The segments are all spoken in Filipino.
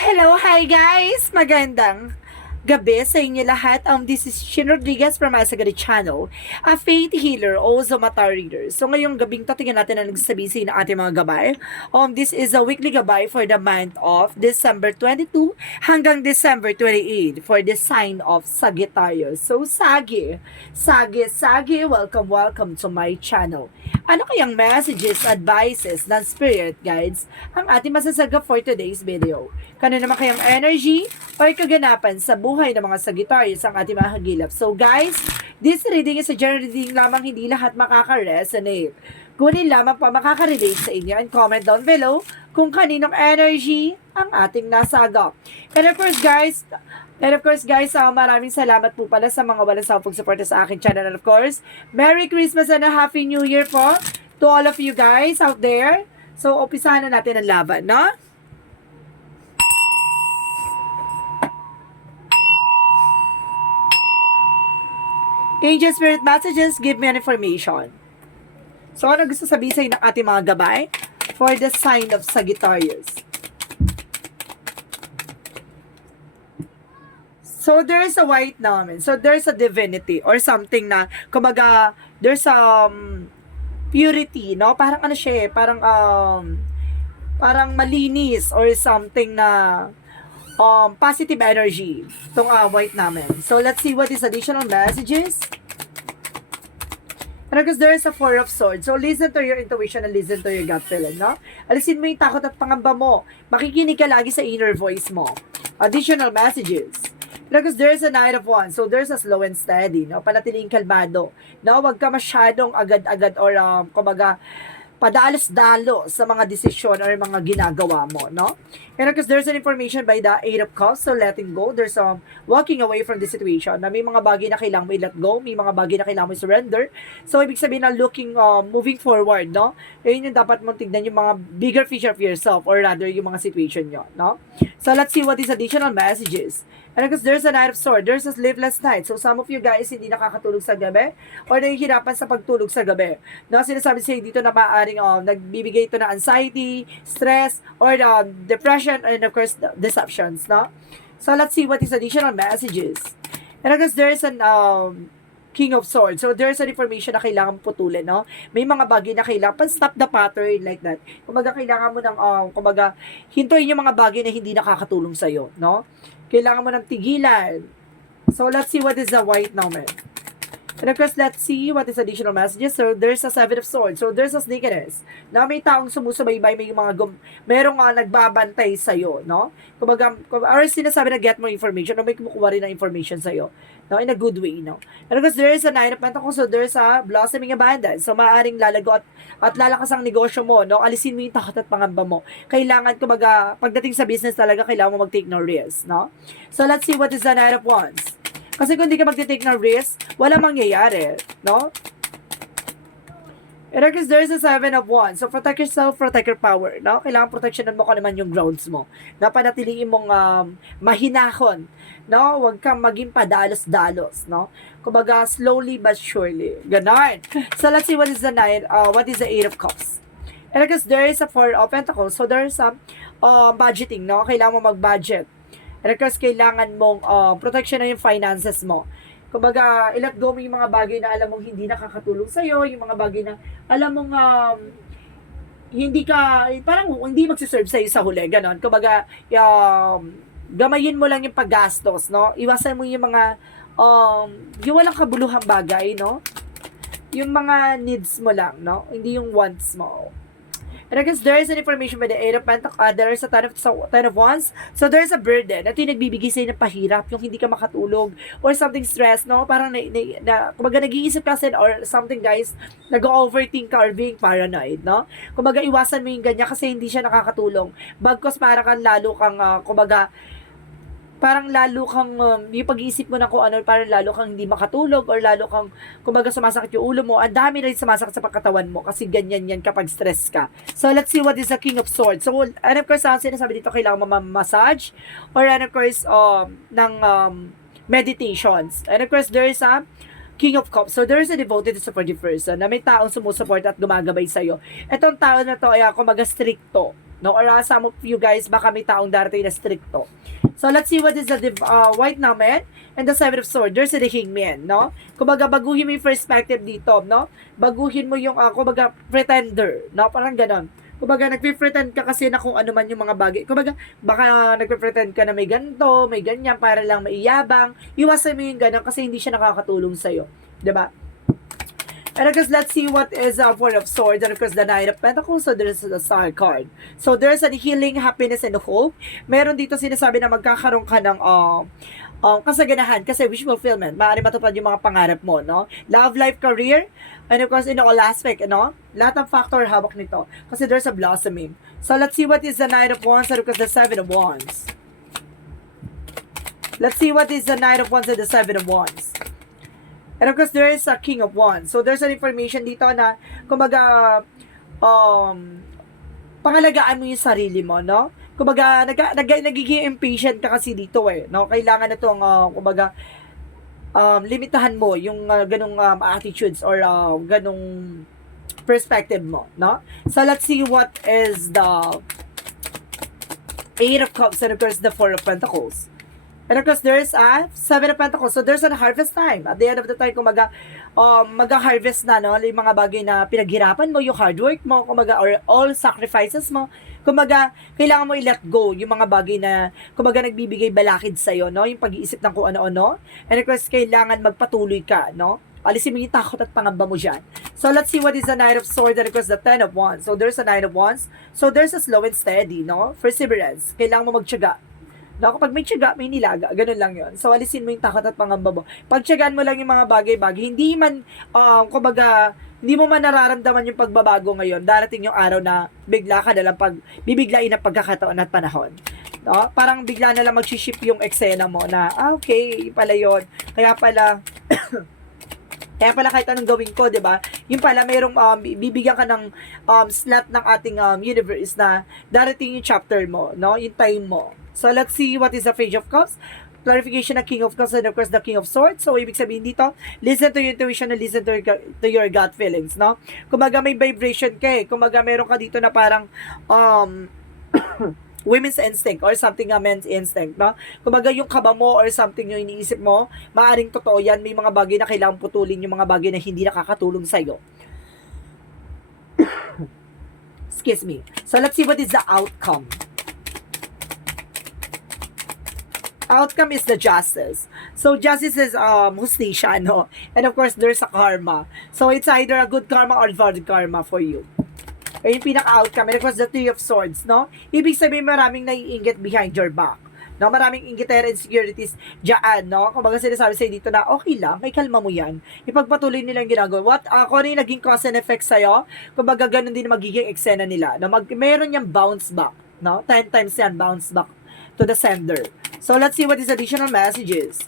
Hello, hi guys! Magandang gabi sa inyo lahat. This is Shin Rodriguez from Asagari Channel, a faith healer, also mata reader. So ngayong gabing to, tingnan natin ang nagsasabi ng ating mga gabay. This is a weekly gabay for the month of December 22 hanggang December 28 for the sign of Sagittarius. So Sagi, welcome to my channel. Ano kayang messages, advices ng spirit guides ang ating masasagap for today's video? Kano naman kayang energy o kaganapan sa buhay ng mga Sagittarius ang ating mga hagilap? So guys, this reading is a general reading lamang, hindi lahat makaka-resonate. Kunin lamang pa makaka-relate sa inyo and comment down below kung kaninong energy ang ating nasagap. And of course guys, maraming salamat po pala sa mga walang sawang pagsuporta sa akin channel. And of course, Merry Christmas and a Happy New Year po to all of you guys out there. So, umpisahan na natin ang laban, no? Angel Spirit Messages, give me an information. So, ano gusto sabihin sa inyo ng ating mga gabay for the sign of Sagittarius? So, there's a white naman. So, there's a divinity or something na, kumaga, there's purity, no? Parang ano siya parang malinis or something na positive energy itong white naman. So, let's see what is additional messages. And because there is a Four of Swords. So, listen to your intuition and listen to your gut feeling, no? Alisin mo yung takot at pangamba mo. Makikinig ka lagi sa inner voice mo. Additional messages. Because there's a Knight of Wands. So, there's a slow and steady, no? Panatiling kalmado. No? Huwag ka masyadong agad-agad or, kumbaga, padalos-dalos sa mga desisyon or mga ginagawa mo, no? And because there's an information by the Eight of Cups, so letting go, there's walking away from the situation, na may mga bagay na kailangan mo i-let go, may mga bagay na kailangan mo i-surrender. So, ibig sabihin na moving forward, no? Yun yung dapat mong tignan yung mga bigger picture of yourself or rather yung mga situation nyo, no? So, let's see what is additional messages. And because there's a Knight of Swords, there's a sleepless night. So, some of you guys hindi nakakatulog sa gabi or nahihirapan sa pagtulog sa gabi. No, sinasabi sa'yo dito na maaaring nagbibigay ito na anxiety, stress, or depression, and of course, deceptions, no? So, let's see what is additional messages. And because there's an King of Swords. So, there's an information na kailangan putulin, no? May mga bagay na kailangan, stop the pattern like that. Kumbaga, kailangan mo ng, hintuin yung mga bagay na hindi nakakatulong sa'yo, no? Kailangan mo ng tigilan. So, let's see what is the white number. And of course, let's see what is additional messages. So, there's a Seven of Swords. So, there's a sneakiness. Na may taong sumusubaybay, may mga merong nagbabantay sa'yo, no? Kumbaga, or sinasabi na get more information, o may kumukuha rin ng information sa'yo, no? In a good way, no? And of course, there is a Nine of Pentacles. So, there's a blossoming abundance. So, maaaring lalago at lalakas ang negosyo mo, no? Alisin mo yung takot at pangamba mo. Kailangan, kumbaga, pagdating sa business talaga, kailangan mo mag-take no risk, no? So, let's see what is the Knight of Wands. Kasi kung hindi ka mag-take ng risk, wala mangyayari, no? And because there's a Seven of Wands. So, protect yourself, protect your power, no? Kailangan protectionan mo kung naman yung grounds mo. Napanatiliin mong mahinahon, no? Huwag kang maging padalos-dalos, no? Kumbaga, slowly but surely. Ganon. So, let's see what is the Eight of Cups. And because there is a Four of Pentacles. So, there's budgeting, no? Kailangan mo mag-budget. And of course, kailangan mong protection na yung finances mo. Kumbaga, i-let go mo yung mga bagay na alam mong hindi nakakatulong sa'yo, yung mga bagay na alam mong hindi ka, parang hindi magsiserve sa'yo sa huli, ganon. Kumbaga, gamayin mo lang yung paggastos, no? Iwasan mo yung mga, yung walang kabuluhang bagay, no? Yung mga needs mo lang, no? Hindi yung wants mo. And I guess there is an information by the Eight of Pentacles, there is a Ten of Wands. So, there's a burden. Ito yung nagbibigay sa'yo ng pahirap, yung hindi ka makatulog, or something stress, no? Parang, kumbaga, nag-iisip ka or something, guys, nag-overthink ka or being paranoid, no? Kumbaga, iwasan mo yung ganyan kasi hindi siya nakakatulong. Bagkos, parang lalo kang, kumbaga, parang lalo kang, yung pag-iisip mo na kung ano, parang lalo kang hindi makatulog or lalo kang, kumbaga sumasakit yung ulo mo, ang dami rin sumasakit sa pagkatawan mo kasi ganyan yan kapag stress ka. So, let's see what is the King of Swords. So, and of course, sinasabi dito, kailangan massage or and of course, ng meditations. And of course, there is a King of Cups. So, there is a devoted to supportive person na may taong sumusuport at gumagabay sa'yo. Itong tao na to ay kumbaga stricto. no? Or some of you guys, baka may taong darating na stricto. So, let's see what is the white naman and the seven of swords. There's the hangman, no? Kumbaga, baguhin mo yung perspective dito, no? Baguhin mo yung, kumbaga, pretender, no? Parang ganon. Kumbaga, nagpe-pretend ka kasi na kung ano man yung mga bagay. Kumbaga, baka nagpe-pretend ka na may ganito, may ganyan, para lang maiyabang. Iwasan mo yung ganon kasi hindi siya nakakatulong sa'yo. Diba? And of course, let's see what is Four of Swords. And of course, the Knight of Pentacles. So, there's the Star card. So, there's a healing, happiness, and hope. Meron dito sinasabi na magkakaroon ka ng kasaganahan kasi wish fulfillment. Maaari matupad yung mga pangarap mo, no? Love, life, career, and of course, in all aspect, no? Lahat ng factor hawak nito. Kasi there's a blossoming. So, let's see what is the Knight of Wands and of course, the Seven of Wands. Let's see what is the Knight of Wands and the Seven of Wands. And of course, there is a King of Wands. So, there's an information dito na, kumbaga, pangalagaan mo yung sarili mo, no? Kumbaga, nagiging impatient ka kasi dito no? Kailangan na itong, kumbaga, limitahan mo yung ganong attitudes or ganong perspective mo, no? So, let's see what is the Eight of Cups and of course, the Four of Pentacles. And of course, there's a Seven of Pentacles. So, there's a harvest time. At the end of the time, kumaga, mag-harvest na, no? Yung mga bagay na pinaghirapan mo, yung hard work mo, kumaga, or all sacrifices mo. Kumaga, kailangan mo i-let go yung mga bagay na, kumaga, nagbibigay balakid sa'yo, no? Yung pag-iisip ng kung ano-ano. And of course, kailangan magpatuloy ka, no? Alisin mo yung takot at pangamba mo dyan. So, let's see what is the Knight of Swords and of course, the Ten of Wands. So, there's a Knight of Wands. So, there's a slow and steady, no? Perseverance. Kailangan mo magtiyaga. No, kapag may tiyaga, may nilaga. Ganun lang yon. So, alisin mo yung takot at pangamba mo. Pagtiyagaan mo lang yung mga bagay-bagay. Hindi man, kumbaga, hindi mo man nararamdaman yung pagbabago ngayon. Darating yung araw na bigla ka na lang bibiglain ang pagkakataon at panahon. No? Parang bigla na lang mag-ship yung eksena mo na, okay, pala yon. Kaya pala, kahit anong gawin ko, 'di ba? Yung pala mayroong bibigyan ka ng slot ng ating universe na darating yung chapter mo, no? Yung time mo. So let's see what is the Page of Cups. Clarification ng King of Cups and of course the King of Swords. So ibig sabihin dito, listen to your intuition and listen to your gut feelings, no? Kumaga may vibration ka Kumaga meron ka dito na parang women's instinct or something men's instinct, no? Kumbaga yung kaba mo or something yung iniisip mo, maaring totoo yan, may mga bagay na kailangan putulin, yung mga bagay na hindi nakakatulong sa'yo. Excuse me. So, let's see what is the outcome. Outcome is the justice. So, justice is hustisya, no? And of course, there's a karma. So, it's either a good karma or bad karma for you. Ay yung pinaka-outcome. And of course, the Three of Swords, no? Ibig sabihin, maraming naiinggit behind your back. No? Maraming inggitera insecurities dyan, no? Kung baga sinasabi sa'yo dito na, okay lang, may kalma mo yan. Ipagpatuloy nilang ginagawa. Kung ano yung naging cause and effect sa'yo, kung baga ganun din magiging eksena nila. No? Meron yung bounce back, no? 10 times yan, bounce back to the sender. So, let's see what is additional messages.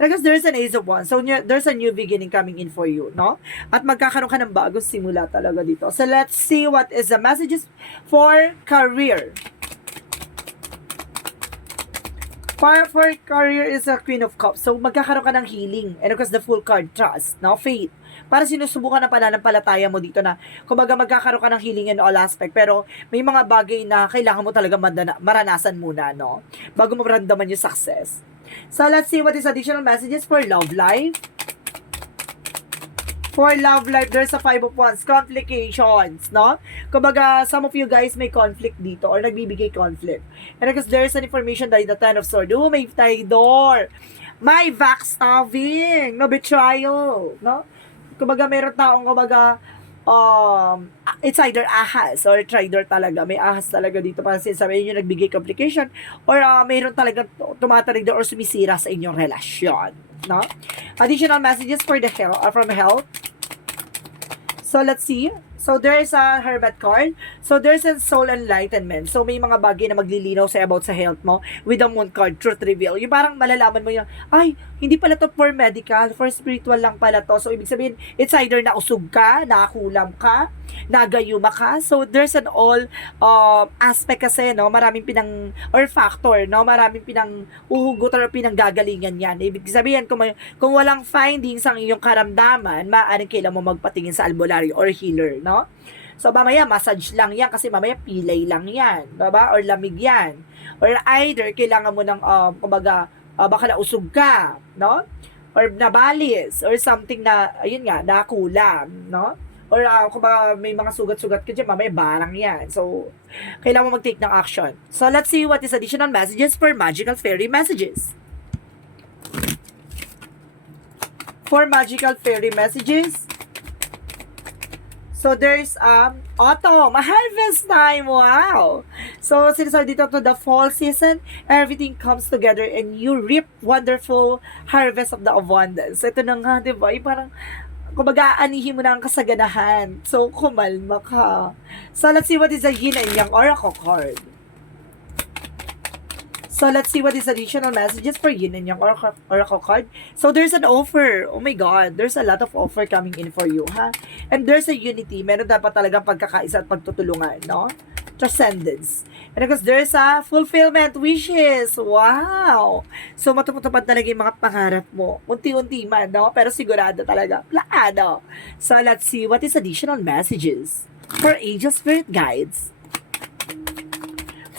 Because there's an Ace of Wands. So, there's a new beginning coming in for you, no? At magkakaroon ka ng bagong simula talaga dito. So, let's see what is the messages for career. For career is a Queen of Cups. So, magkakaroon ka ng healing. And of course, the full card, trust, no? Faith. Para sinusubukan na pananampalataya mo dito na, kumbaga magkakaroon ka ng healing in all aspect. Pero, may mga bagay na kailangan mo talaga maranasan muna, no? Bago mo maramdaman yung success. So, let's see what is additional messages for love life. For love life, there's a Five of Wands. Complications, no? Kumbaga, some of you guys may conflict dito or nagbibigay conflict. And because there's an information that the Ten of Swords. Oh, may Tidor. May backstabbing. No, betrayal. No? Kumbaga, meron taong, kumbaga, it's either ahas or trader talaga. May ahas talaga dito para sinasabi yung nagbigay complication or mayroon talaga tumatarig or sumisira sa inyong relasyon, no? Additional messages for the from health. So, let's see. So, there's a Hermit card. So, there's a soul enlightenment. So, may mga bagay na maglilinaw sa about sa health mo with the Moon card, truth reveal. Yung parang malalaman mo yung, ay, hindi pala to for medical, for spiritual lang pala to. So, ibig sabihin, it's either nausog ka, nakakulam ka, nagayuma ka. So, there's an all aspect kasi, no? Maraming or factor, no? Maraming uhugot or pinanggagalingan yan. Ibig sabihin, kung walang findings ang iyong karamdaman, maaaring kailan mo magpatingin sa albularyo or healer, no? So, mamaya, massage lang yan kasi mamaya pilay lang yan. Diba? Or lamig yan. Or either, kailangan mo ng, kumbaga, baka nausog ka, no? Or nabalis, or something na, ayun nga, nakulam, no? Or kung may mga sugat-sugat ka dyan, mamaya barang yan. So, kailangan mo mag-take ng action. So, let's see what is additional messages for magical fairy messages. For magical fairy messages, so there's autumn, a harvest time. Wow! So sinasabi dito to the fall season, everything comes together and you reap wonderful harvest of the abundance. Ito na nga, di ba? Parang kumbaga aanihin mo na ang kasaganahan. So kumalma ka. So let's see what is the yin and yang oracle card. So, let's see what is additional messages for yin and yang oracle card. So, there's an offer. Oh my God. There's a lot of offer coming in for you, ha? And there's a unity. Meron dapat talagang pagkakaisa at pagtutulungan, no? Transcendence. And because there's a fulfillment wishes. Wow! So, matupad talaga yung mga pangarap mo. Unti-unti man, no? Pero sigurado talaga. Plano. So, let's see what is additional messages for Angel Spirit Guides.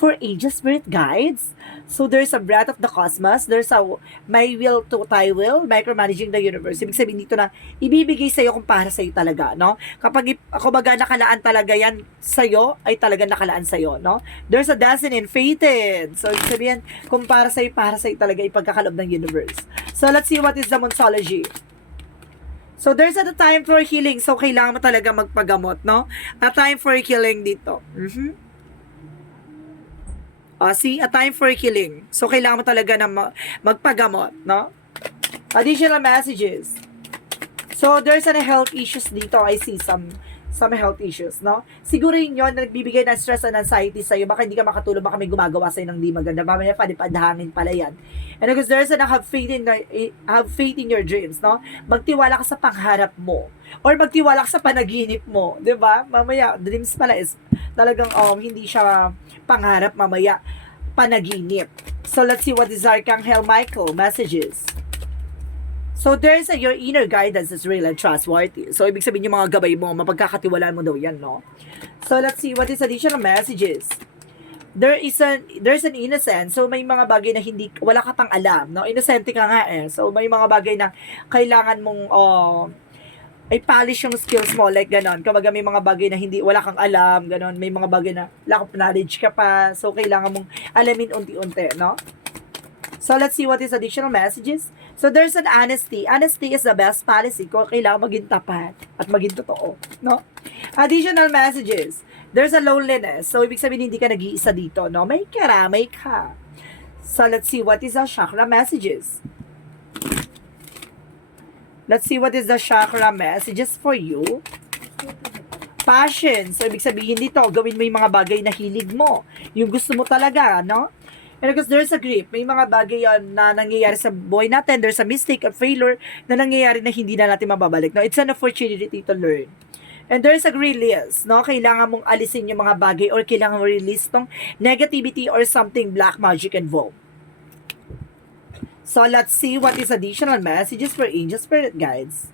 For Angel Spirit Guides, so there's a breath of the cosmos, there's a my will to thy will, micromanaging the universe. Ibig sabihin dito na ibibigay sa'yo kung para sa'yo talaga, no? Kapag kumbaga nakalaan talaga yan sa'yo, ay talaga nakalaan sa'yo, no? There's a destiny and fated. So, ibig sabihin, kung para sa'yo talaga ipagkakalob ng universe. So, let's see what is the Monsology. So, there's a time for healing. So, kailangan mo talaga magpagamot, no? A time for healing dito. See, a time for healing. So, kailangan mo talaga na magpagamot, no? Additional messages. So, there's a health issues dito. I see some health issues, no? Siguro yun na nagbibigay ng stress and anxiety sa'yo. Baka hindi ka makatulog, baka may gumagawa sa'yo ng di maganda. Mamaya panipadhangin pala yan. And because there's a have faith in your dreams, no? Magtiwala ka sa pangharap mo. Or magtiwala ka sa panaginip mo. Diba? Mamaya, dreams pala is talagang hindi siya pangarap, mamaya panaginip. So, let's see what is Archangel Michael messages. So, there's your inner guidance is real and trustworthy. So, ibig sabihin yung mga gabay mo, mapagkakatiwalaan mo daw yan, no? So, let's see what is additional messages. There's an innocence. So, may mga bagay na wala ka pang alam, no? Innocente ka nga eh. So, may mga bagay na kailangan mong, ay polish yung skills mo, like ganon. Kapag may mga bagay na wala kang alam, ganon. May mga bagay na lack of knowledge ka pa. So, kailangan mong alamin unti-unti, no? So, let's see what is additional messages. So, there's an honesty. Honesty is the best policy kung kailangan maging tapat at maging totoo, no? Additional messages. There's a loneliness. So, ibig sabihin, hindi ka nag-iisa dito, no? May karamay ka. So, let's see what is the chakra messages. Let's see what is the chakra messages for you. Passion. So, ibig sabihin dito, gawin mo yung mga bagay na hilig mo. Yung gusto mo talaga, no? And because there's a grief, may mga bagay na nangyayari sa buhay natin, there's a mistake, a failure na nangyayari na hindi na natin mababalik, no? It's an opportunity to learn. And there's a release, no? Kailangan mong alisin yung mga bagay or kailangan mo release tong negativity or something black magic involved. So, let's see what is additional messages for Angel Spirit Guides.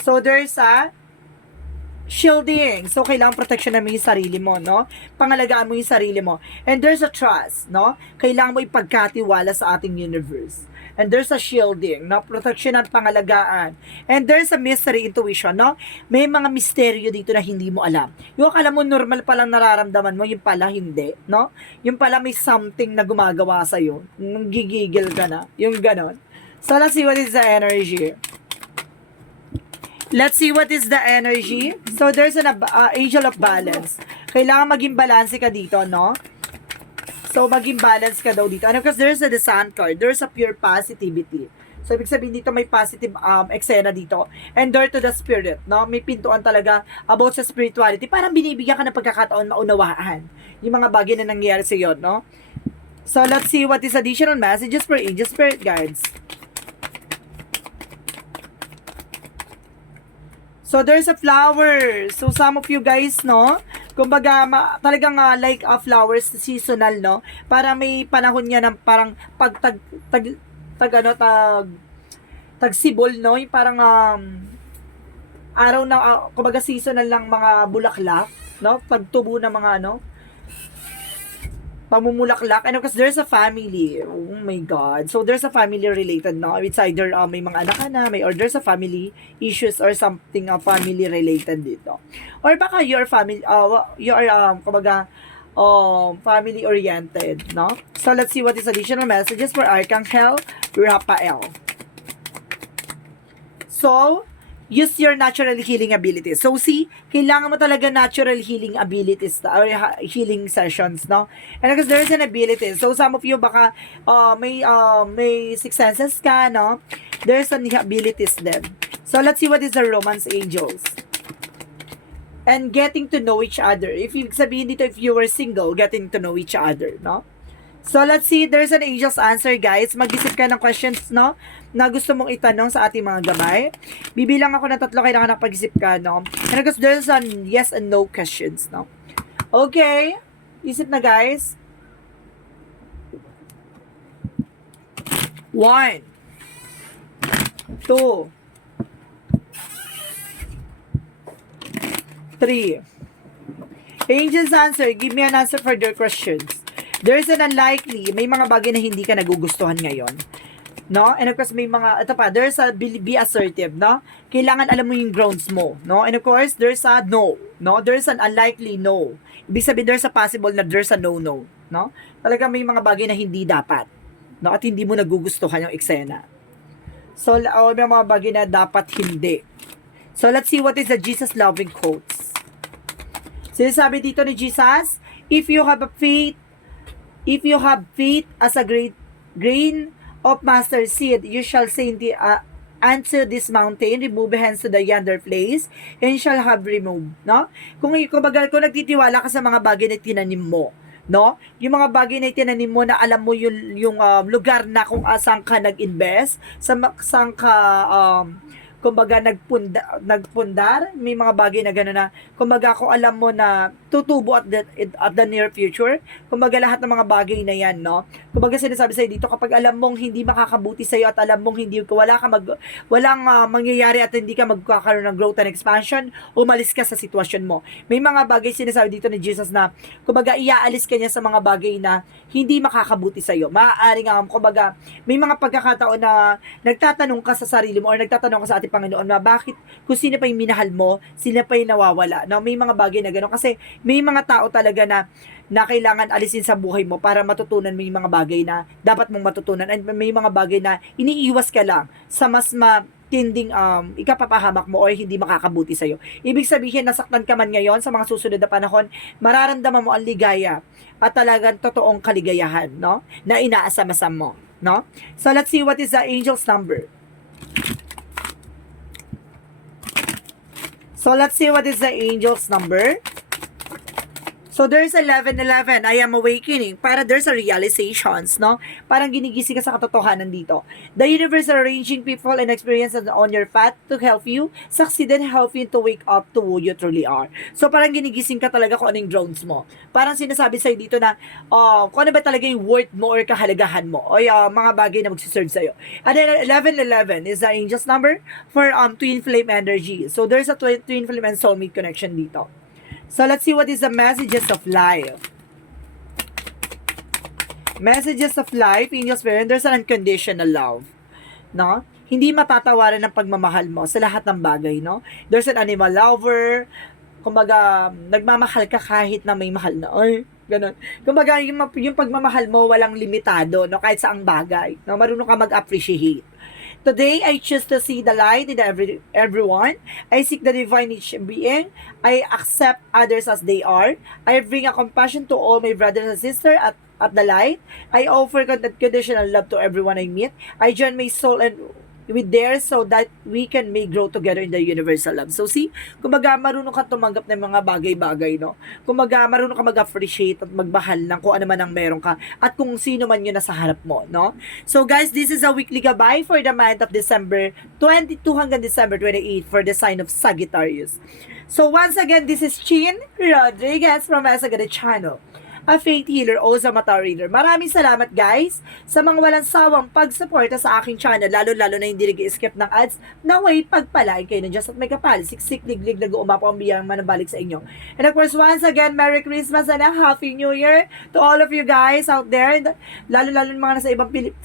So, there's a shielding. So, kailangan protection mo yung sarili mo, no? Pangalagaan mo yung sarili mo. And there's a trust, no? Kailangan mo ipagkatiwala sa ating universe. And there's a shielding, no? Protection at pangalagaan. And there's a mystery intuition, no? May mga misteryo dito na hindi mo alam. Yung akala mo normal palang nararamdaman mo, yung pala hindi, no? Yung pala may something na gumagawa sa'yo. Gigigil ka na. Yung ganon. So, let's see what is the energy. Let's see what is the energy. So, there's an angel of balance. Kailangan maging balance ka dito, no? So, maging balance ka daw dito. And because there's a the sun card, there's a pure positivity. So, ibig sabihin dito may positive eksena dito. And door to the spirit, no? May pintuan talaga about sa spirituality. Parang binibigyan ka ng pagkakataon maunawaan yung mga bagay na nangyayari sa iyo, no? So, let's see what is additional messages for Angel Spirit Guides. So, there's a flower. So, some of you guys, no? Kumbaga, talagang like flowers seasonal, no? Para may panahon niya ng parang tagsibol, no? Yung parang, araw na, kumbaga seasonal lang mga bulaklak, no? Pagtubo ng mga ano, pamumulaklak. And of course, there's a family. Oh my God. So, there's a family related, no? It's either may mga anak ka na, or there's a family issues or something family related dito. Or baka you're kumbaga, family oriented, no? So, let's see what is additional messages for Archangel Raphael. So, use your natural healing abilities. So, see, kailangan mo talaga natural healing abilities or healing sessions, no? And because there's an ability. So, some of you baka may sixth senses ka, no? There's an abilities then. So, let's see what is the romance angels. And getting to know each other. If you sabihin dito, if you were single, getting to know each other, no? So, let's see. There's an angel's answer, guys. Mag-isip ka ng questions, no? Na gusto mong itanong sa ating mga gabay. Bibilang ako ng 3, kailangan nakapag-isip ka, no? And because there's an yes and no questions, no? Okay. Isip na, guys. 1, 2, 3. Angel's answer. Give me an answer for their questions. There's an unlikely. May mga bagay na hindi ka nagugustuhan ngayon. No? And of course, may mga, ito pa, there's a be assertive, no? Kailangan alam mo yung grounds mo, no? And of course, there's a no, no? There's an unlikely no. Ibig sabihin, there's a possible na there's a no, no? Talaga may mga bagay na hindi dapat, no? At hindi mo nagugustuhan yung eksena. So, may mga bagay na dapat hindi. So, let's see what is the Jesus loving quotes. Sinasabi dito ni Jesus, if you have faith as a great grain of mustard seed, you shall say unto this mountain, remove hence to the yonder place, and shall have removed, no? Kung nagtitiwala ka sa mga bagay na tinanim mo, no? Yung mga bagay na tinanim mo na alam mo yung lugar na kung saan ka nag-invest, saan ka kumbaga nagpundar, may mga bagay na gano'n na, kumbaga kung alam mo na tutubo at the near future, kumbaga lahat ng mga bagay na yan, no? Kumbaga sinasabi sa'yo dito, kapag alam mong hindi makakabuti sa'yo at alam mong walang mangyayari at hindi ka magkakaroon ng growth and expansion, umalis ka sa sitwasyon mo. May mga bagay sinasabi dito ni Jesus na, kumbaga iaalis ka niya sa mga bagay na hindi makakabuti sa'yo. Maaari nga, kumbaga, may mga pagkakataon na nagtatanong ka sa sarili mo or nagtatanong ka sa ating Panginoon na bakit, kung sino pa yung minahal mo, sino pa yung nawawala. No? May mga bagay na gano'n. Kasi may mga tao talaga na kailangan alisin sa buhay mo para matutunan mo yung mga bagay na dapat mong matutunan. And may mga bagay na iniiwas ka lang sa mas matinding ikapapahamak mo o hindi makakabuti sa'yo. Ibig sabihin, nasaktan ka man ngayon sa mga susunod na panahon, mararamdaman mo ang ligaya at talagang totoong kaligayahan, no? Na inaasam-asam mo, no? So, let's see what is the angel's number. So, let's see what is the angel's number. So, there's 1111. I am awakening. Para there's a realizations, no? Parang ginigising ka sa katotohanan dito. The universe arranging people and experiences on your path to help you succeed and help you to wake up to who you truly are. So, parang ginigising ka talaga kung anong grounds mo. Parang sinasabi sa'yo dito na kung ano ba talaga yung worth mo or kahalagahan mo o mga bagay na magsiserve sa'yo. And then, 1111 is the angel's number for twin flame energy. So, there's a twin flame and soulmate connection dito. So, let's see what is the messages of life. Messages of life, angels, there's an unconditional love. No? Hindi matatawaran ng pagmamahal mo sa lahat ng bagay, no? There's an animal lover. Kumbaga, nagmamahal ka kahit na may mahal na. Ay, ganun. Kumbaga, yung pagmamahal mo walang limitado, no? Kahit saang bagay. No? Marunong ka mag-appreciate. Today, I choose to see the light in everyone. I seek the divine each being. I accept others as they are. I bring a compassion to all my brothers and sisters at the light. I offer unconditional love to everyone I meet. I join my soul and with theirs so that we can may grow together in the universal love. So see, kumbaga marunong ka tumanggap ng mga bagay-bagay, no? Kumbaga marunong ka mag-appreciate at magbahal ng kung ano man ang meron ka at kung sino man yun nasa harap mo, no? So guys, this is a weekly gabay for the month of December 22 hanggang December 28 for the sign of Sagittarius. So once again, this is Chin Rodriguez from Asagada Channel. a faith healer o sa mata reader. Maraming salamat guys sa mga walang sawang pagsuporta sa aking channel, lalo-lalo na hindi nag-skip ng ads. Naway pagpalain kayo ng Diyos at may kapal, siksik, liglig, nag-uumapo ang biyang manabalik sa inyo. And of course, once again, Merry Christmas and a Happy New Year to all of you guys out there, lalo-lalo ng mga nasa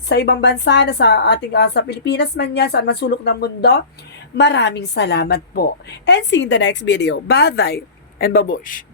sa ibang bansa, na sa ating sa Pilipinas man yan, saan man sulok ng mundo. Maraming salamat po. And see you in the next video. Bye-bye and babush.